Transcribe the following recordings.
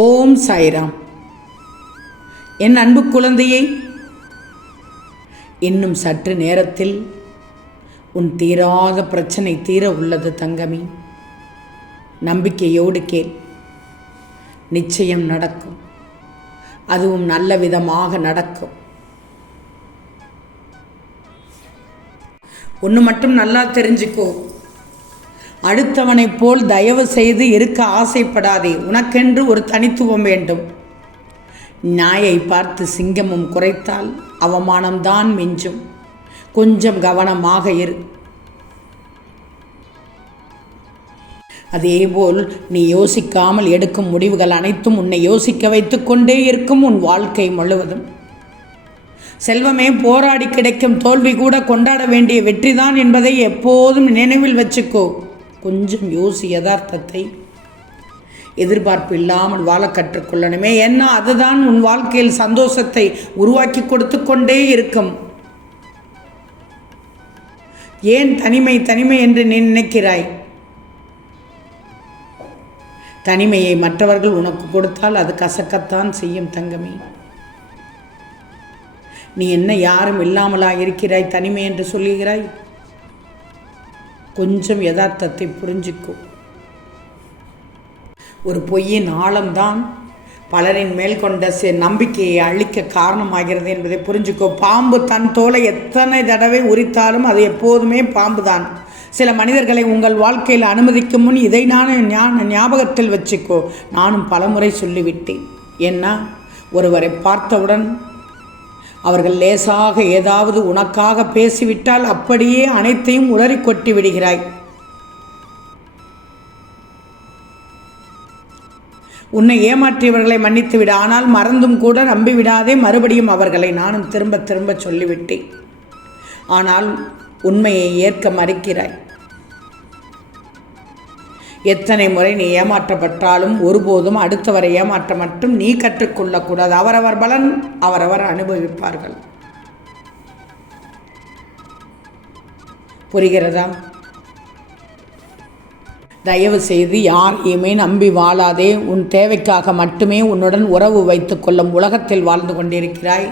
ஓம் சாய்ராம். என் அன்பு குழந்தையை, இன்னும் சற்று நேரத்தில் உன் தீராத பிரச்சனை தீர உள்ளது தங்கமி. நம்பிக்கையோடு கேள், நிச்சயம் நடக்கும். அதுவும் நல்ல விதமாக நடக்கும். ஒன்று மட்டும் நல்லா தெரிஞ்சுக்கோ, அடுத்தவனைப் போல் தயவு செய்து இருக்க ஆசைப்படாதே. உனக்கென்று ஒரு தனித்துவம் வேண்டும். நாயை பார்த்து சிங்கமும் குறைத்தால் அவமானம்தான் மிஞ்சும். கொஞ்சம் கவனமாக இரு. அதேபோல் நீ யோசிக்காமல் எடுக்கும் முடிவுகள் அனைத்தும் உன்னை யோசிக்க வைத்து கொண்டே இருக்கும் உன் வாழ்க்கை முழுவதும். செல்வமே போராடி கிடைக்கும் தோல்வி கூட கொண்டாட வேண்டிய வெற்றிதான் என்பதை எப்போதும் நினைவில் வச்சுக்கோ. கொஞ்சம் யோசி, யதார்த்தத்தை எதிர்பார்ப்பு இல்லாமல் வாழ கற்றுக்கொள்ளணுமே. ஏன்னா அதுதான் உன் வாழ்க்கையில் சந்தோஷத்தை உருவாக்கி கொடுத்து கொண்டே இருக்கும். ஏன் தனிமை தனிமை என்று நீ நினைக்கிறாய்? தனிமையை மற்றவர்கள் உனக்கு கொடுத்தால் அது கசக்கத்தான் செய்யும் தங்கமே. நீ என்ன யாரும் இல்லாமலா இருக்கிறாய் தனிமை என்று சொல்லுகிறாய்? கொஞ்சம் யதார்த்தத்தை புரிஞ்சிக்கோ. ஒரு பொய்யின் ஆழம்தான் பலரின் மேல் கொண்ட நம்பிக்கையை அழிக்க காரணமாகிறது என்பதை புரிஞ்சுக்கோ. பாம்பு தன் தோலை எத்தனை தடவை உரித்தாலும் அது எப்போதுமே பாம்பு தான். சில மனிதர்களை உங்கள் வாழ்க்கையில் அனுமதிக்கும் முன் இதை ஞாபகத்தில் வச்சுக்கோ. நானும் பலமுறை சொல்லிவிட்டேன். ஏன்னா ஒருவரை பார்த்தவுடன் அவர்கள் லேசாக ஏதாவது உனக்காக பேசிவிட்டால் அப்படியே அனைத்தையும் உளறி கொட்டி விடுகிறாய். உன்னை ஏமாற்றியவர்களை மன்னித்து விட, ஆனால் மறந்தும் கூட நம்பிவிடாதே மறுபடியும் அவர்களை. நானும் திரும்ப திரும்ப சொல்லிவிட்டேன். ஆனால் உண்மையை ஏற்க மறுக்கிறாய். எத்தனை முறை நீ ஏமாற்றப்பட்டாலும் ஒருபோதும் அடுத்தவரை ஏமாற்ற மட்டும் நீ கற்றுக்கொள்ளக்கூடாது. அவரவர் பலன் அவரவர் அனுபவிப்பார்கள். புரிகிறதா? தயவு செய்து யாரையுமே நம்பி வாழாதே. உன் தேவைக்காக மட்டுமே உன்னுடன் உறவு வைத்து கொள்ளும் உலகத்தில் வாழ்ந்து கொண்டிருக்கிறாய்.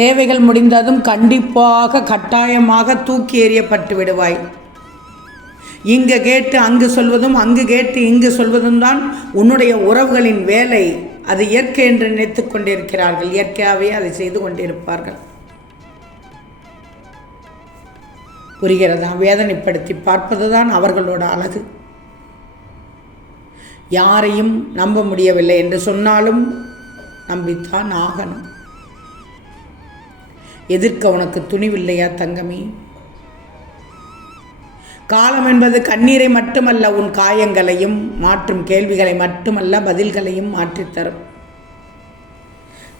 தேவைகள் முடிந்ததும் கண்டிப்பாக கட்டாயமாக தூக்கி எறியப்பட்டு விடுவாய். இங்கு கேட்டு அங்கு சொல்வதும் அங்கு கேட்டு இங்கு சொல்வதும் தான் உன்னுடைய உறவுகளின் வேலை. அது இயற்கை என்று நினைத்து கொண்டிருக்கிறார்கள். இயற்கையாகவே அதை செய்து கொண்டிருப்பார்கள். புரிகிறதா? வேதனைப்படுத்தி பார்ப்பதுதான் அவர்களோட அழகு. யாரையும் நம்ப முடியவில்லை என்று சொன்னாலும் நம்பித்தான் ஆகணும். எதிர்க்க உனக்கு துணிவில்லையா தங்கமே? காலம் என்பது கண்ணீரை மட்டுமல்ல, உன் காயங்களையும் மாற்றும், கேள்விகளை மட்டுமல்ல பதில்களையும் மாற்றித்தரும்.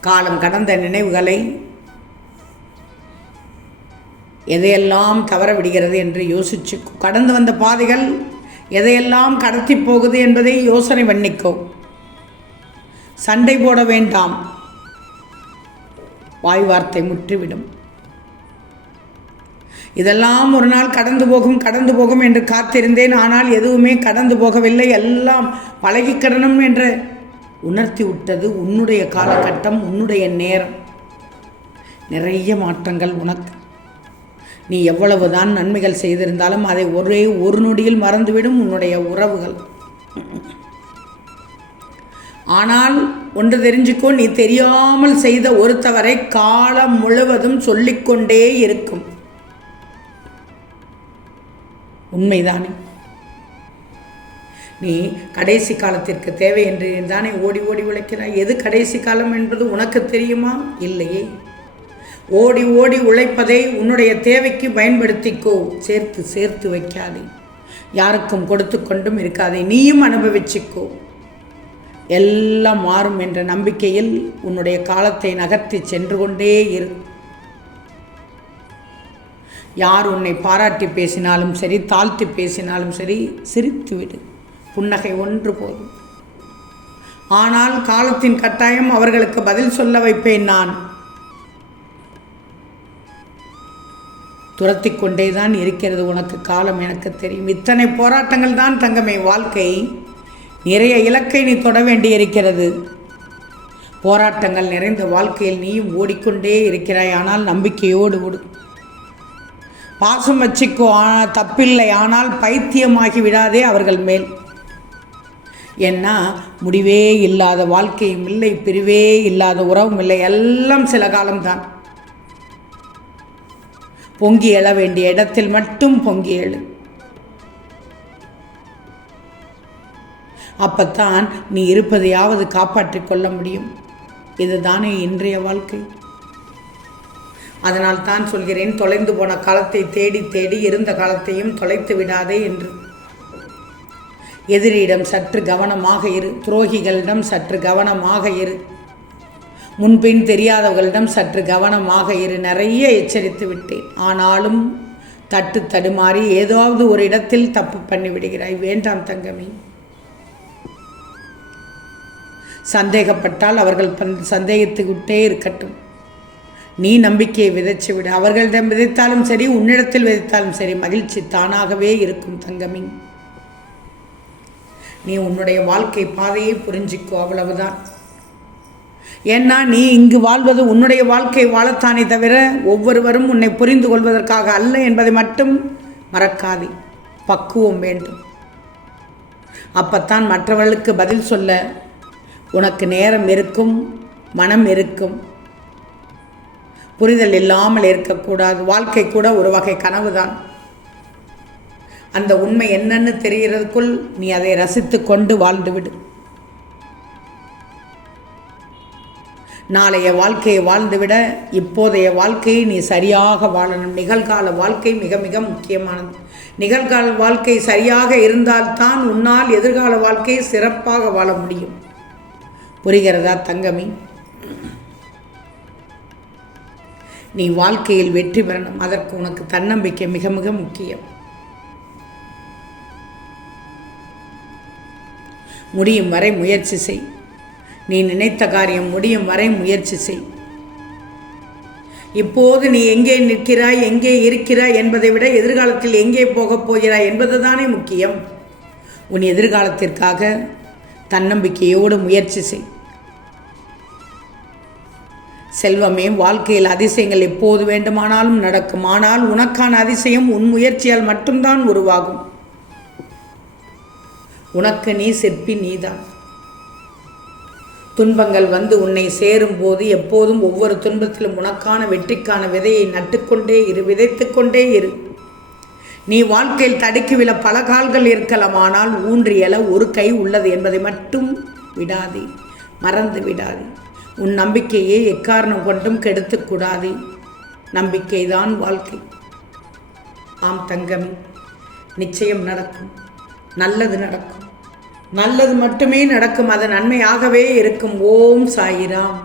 காலம் கடந்த நினைவுகளை எதையெல்லாம் தவற விடுகிறது என்று யோசிச்சு, கடந்து வந்த பாதைகள் எதையெல்லாம் கடத்தி போகுது என்பதை யோசனை பண்ணிக்கோ. சண்டை போட வேண்டாம். வாய் வார்த்தை முற்றிவிடும். இதெல்லாம் ஒரு நாள் கடந்து போகும் என்று காத்திருந்தேன். ஆனால் எதுவுமே கடந்து போகவில்லை. எல்லாம் பழகிக்கிடணும் என்று உணர்த்தி விட்டது உன்னுடைய காலகட்டம், உன்னுடைய நேரம். நிறைய மாற்றங்கள் உனக்கு. நீ எவ்வளவுதான் நன்மைகள் செய்திருந்தாலும் அதை ஒரே ஒரு நொடியில் மறந்துவிடும் உன்னுடைய உறவுகள். ஆனால் ஒன்று தெரிஞ்சுக்கோ, நீ தெரியாமல் செய்த ஒரு தவறை காலம் முழுவதும் சொல்லிக்கொண்டே இருக்கும். உண்மைதானே? நீ கடைசி காலத்திற்கு தேவை என்று தானே ஓடி ஓடி உழைக்கிறாய். எது கடைசி காலம் என்பது உனக்கு தெரியுமா? இல்லையே. ஓடி ஓடி உழைப்பதை உன்னுடைய தேவைக்கு பயன்படுத்திக்கோ. சேர்த்து சேர்த்து வைக்காதே. யாருக்கும் கொடுத்து கொண்டும் இருக்காதே. நீயும் அனுபவிச்சுக்கோ. எல்லாம் மாறும் என்ற நம்பிக்கையில் உன்னுடைய காலத்தை நகர்த்தி சென்று கொண்டே இரு. யார் உன்னை பாராட்டி பேசினாலும் சரி, தாழ்த்தி பேசினாலும் சரி, சிரித்துவிடு. புன்னகை ஒன்று போதும். ஆனால் காலத்தின் கட்டாயம் அவர்களுக்கு பதில் சொல்ல வைப்பேன் நான். துரத்தி கொண்டே தான் இருக்கிறது உனக்கு காலம், எனக்கு தெரியும். இத்தனை போராட்டங்கள் தான் தங்கமே வாழ்க்கை. நிறைய இலக்கை நீ தொட வேண்டியிருக்கிறது. போராட்டங்கள் நிறைந்த வாழ்க்கையில் நீயும் ஓடிக்கொண்டே இருக்கிறாய். ஆனால் நம்பிக்கையோடு ஓடு. பாசம் வச்சுக்கோ, தப்பில்லை. ஆனால் பைத்தியமாகி விடாதே அவர்கள் மேல். ஏன்னா முடிவே இல்லாத வாழ்க்கையும் இல்லை, பிரிவே இல்லாத உறவும் இல்லை. எல்லாம் சில காலம்தான். பொங்கி எழ வேண்டிய இடத்தில் மட்டும் பொங்கி எழு. அப்பத்தான் நீ இருப்பதையாவது காப்பாற்றிக் கொள்ள முடியும். இதுதானே இன்றைய வாழ்க்கை. அதனால் தான் சொல்கிறேன், தொலைந்து போன காலத்தை தேடி தேடி இருந்த காலத்தையும் தொலைத்து விடாதே என்று. எதிரியிடம் சற்று கவனமாக இரு. துரோகிகளிடம் சற்று கவனமாக இரு. முன்பின் தெரியாதவர்களிடம் சற்று கவனமாக இரு. நிறைய எச்சரித்து விட்டேன். ஆனாலும் தடுமாறி ஏதாவது ஒரு இடத்தில் தப்பு பண்ணி விடுகிறாய். வேண்டாம் தங்கமே. சந்தேகப்பட்டால் அவர்கள் சந்தேகத்துக்கிட்டே இருக்கட்டும். நீ நம்பிக்கையை விதைச்சு விடு. அவர்களிடம் விதைத்தாலும் சரி, உன்னிடத்தில் விதைத்தாலும் சரி, மகிழ்ச்சி தானாகவே இருக்கும் தங்கமே. நீ உன்னுடைய வாழ்க்கை பாதையை புரிஞ்சிக்கோ, அவ்வளவுதான். ஏன்னா நீ இங்கு வாழ்வது உன்னுடைய வாழ்க்கை வாழத்தானே தவிர ஒவ்வொருவரும் உன்னை புரிந்து கொள்வதற்காக அல்ல என்பதை மட்டும் மறக்காதே. பக்குவம் வேண்டும். அப்பத்தான் மற்றவர்களுக்கு பதில் சொல்ல உனக்கு நேரம் இருக்கும், மனம் இருக்கும். புரிதல் இல்லாமல் இருக்கக்கூடாது. வாழ்க்கை கூட ஒரு வகை கனவுதான். அந்த உண்மை என்னன்னு தெரிகிறதுக்குள் நீ அதை ரசித்து கொண்டு வாழ்ந்துவிடு. நாளைய வாழ்க்கையை வாழ்ந்துவிட இப்போதைய வாழ்க்கையை நீ சரியாக வாழணும். நிகழ்கால வாழ்க்கை மிக மிக முக்கியமானது. நிகழ்கால வாழ்க்கை சரியாக இருந்தால்தான் உன்னால் எதிர்கால வாழ்க்கையை சிறப்பாக வாழ முடியும். புரிகிறதா தங்கமே? நீ வாழ்க்கையில் வெற்றி பெறணும். அதற்கு உனக்கு தன்னம்பிக்கை மிக மிக முக்கியம். முடியும் வரை முயற்சி செய். நீ நினைத்த காரியம் முடியும் வரை முயற்சி செய். இப்போது நீ எங்கே நிற்கிறாய், எங்கே இருக்கிறாய் என்பதை விட எதிர்காலத்தில் எங்கே போகப் போகிறாய் என்பதுதானே முக்கியம். உன் எதிர்காலத்திற்காக தன்னம்பிக்கையோடு முயற்சி செய். செல்வமே, வாழ்க்கையில் அதிசயங்கள் எப்போது வேண்டுமானாலும் நடக்கும். ஆனால் உனக்கான அதிசயம் உன் முயற்சியால் மட்டும்தான் உருவாகும். உனக்கு நீ சிற்பி, நீதான். துன்பங்கள் வந்து உன்னை சேரும் போது எப்போதும் ஒவ்வொரு துன்பத்திலும் உனக்கான வெற்றிக்கான விதையை நட்டுக்கொண்டே இரு, விதைத்து கொண்டே இரு. நீ வாழ்க்கையில் தடுக்கி விழ பல கால்கள் இருக்கலாம். ஆனால் ஊன்றி எழ ஒரு கை உள்ளது என்பதை மட்டும் விடாதே, மறந்து விடாதே. உன் நம்பிக்கையை எக்காரணம் கொண்டும் கெடுத்துக்கூடாதே. நம்பிக்கைதான் வாழ்க்கை. ஆம் தங்கமே, நிச்சயம் நடக்கும். நல்லது நடக்கும். நல்லது மட்டுமே நடக்கும். அது நன்மையாகவே இருக்கும். ஓம் சாயிராம்.